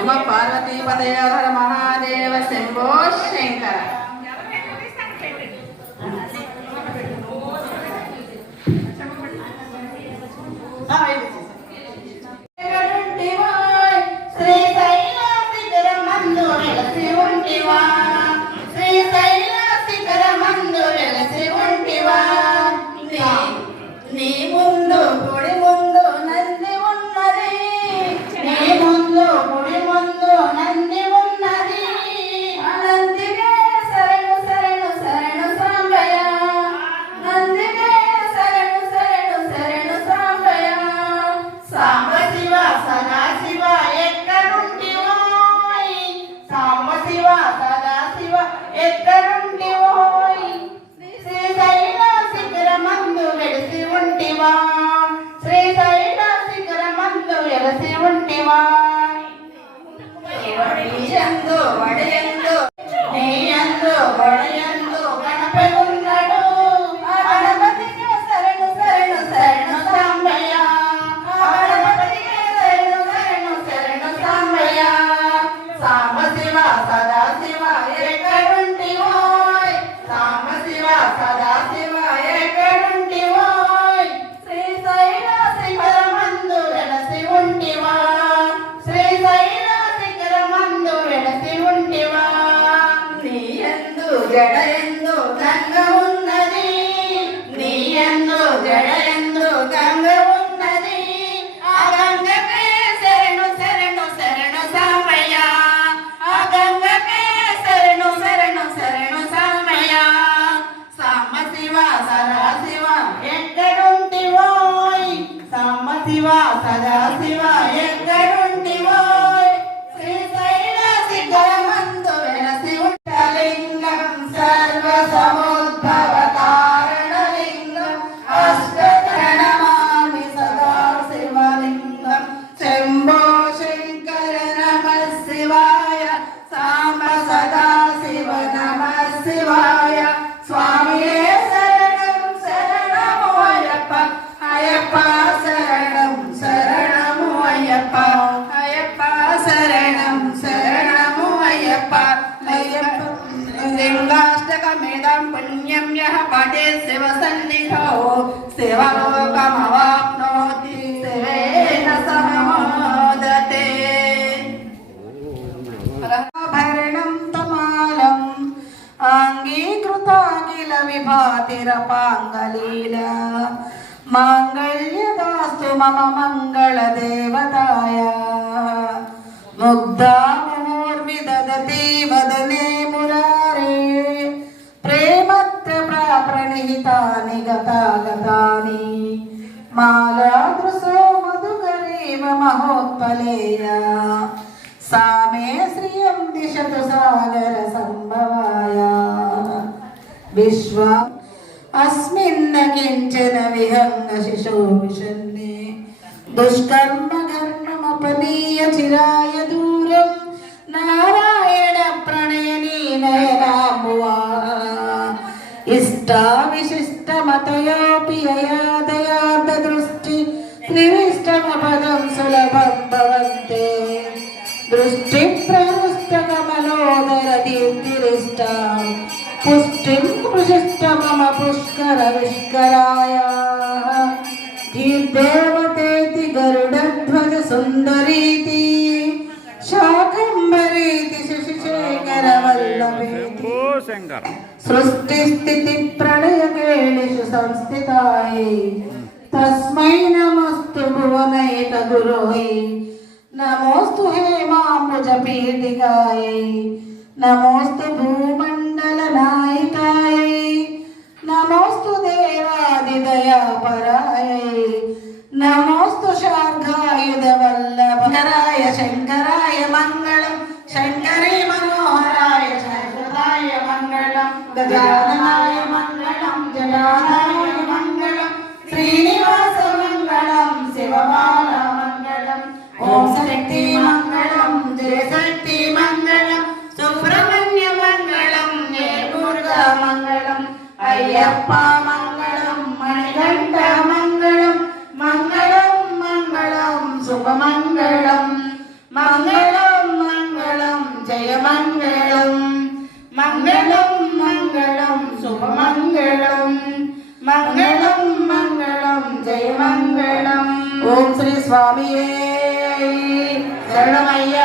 नमः पार्वतीपतये हर महादेव शंभो शंकर। लिंगाष्टकमेदं पुण्यं यः पठेत् शिवसन्निधौ शिवलोकमवाप्नोति शिवेन सह मोदते। भरणं तमालम् अङ्गीकृताखिल विभातिरपाङ्गलीला माङ्गल्यदास्तु मम मङ्गलदेवताय मुग्धा मुहुर्विदधति वदने मुरारे प्रेमत्र प्रणिहितानि गतागतानि मालादृशो मधुकरेव महोत्पलेया सा मे श्रियं दिशतु सागर संभवाय विश्व अस्मिन् किंचन विहंग शिशो विशन्ने दुष्कर्म कर्ममपनीय चिराय दूरं नारायण प्रणयनी नयनाम्बुवा इष्टाविशिष्टमतयोऽपि ययादयार्धदृष्टि त्रिविष्टमपदं सुलभं भवन्ते प्रतिष्ठां पुष्टिं प्रशिष्ट मम पुष्कर विष्कराय धीर्देवतेति गरुडध्वज सुन्दरीति शाकम्भरीति शशिशेखर वल्लभेति सृष्टिस्थिति प्रलयकेलिषु संस्थितायै तस्मै नमस्तु भुवनैक गुरोयै नमोस्तु हेमाम्बुजपीठिकायै नमोस्तु भूमण्डलनायिकायै नमोस्तु देवादिदयापरायै नमोस्तु शार्घायुधवल्लभकराय शङ्कराय मङ्गलं शङ्करे मनोहराय शाश्वताय मङ्गलं गजाननाय मङ्गलं जनानाय मङ्गलं श्रीनिवासमङ्गलं शिवबालमङ्गलं ॐ शक्ति मङ्गलं जय शक्ति मङ्गलं सुब्रह्मण्यमङ्गलं जय दुर्गामङ्गलं अय्यप्प मङ्गलं मणिकण्ठमङ्गलं मङ्गलं मङ्गलं शुभमङ्गलं मङ्गलं मङ्गलं जय मङ्गलं मङ्गलं मङ्गलं शुभमङ्गलं मङ्गलं मङ्गलं जय मङ्गलं ॐ श्री स्वामिये शरणमయ్య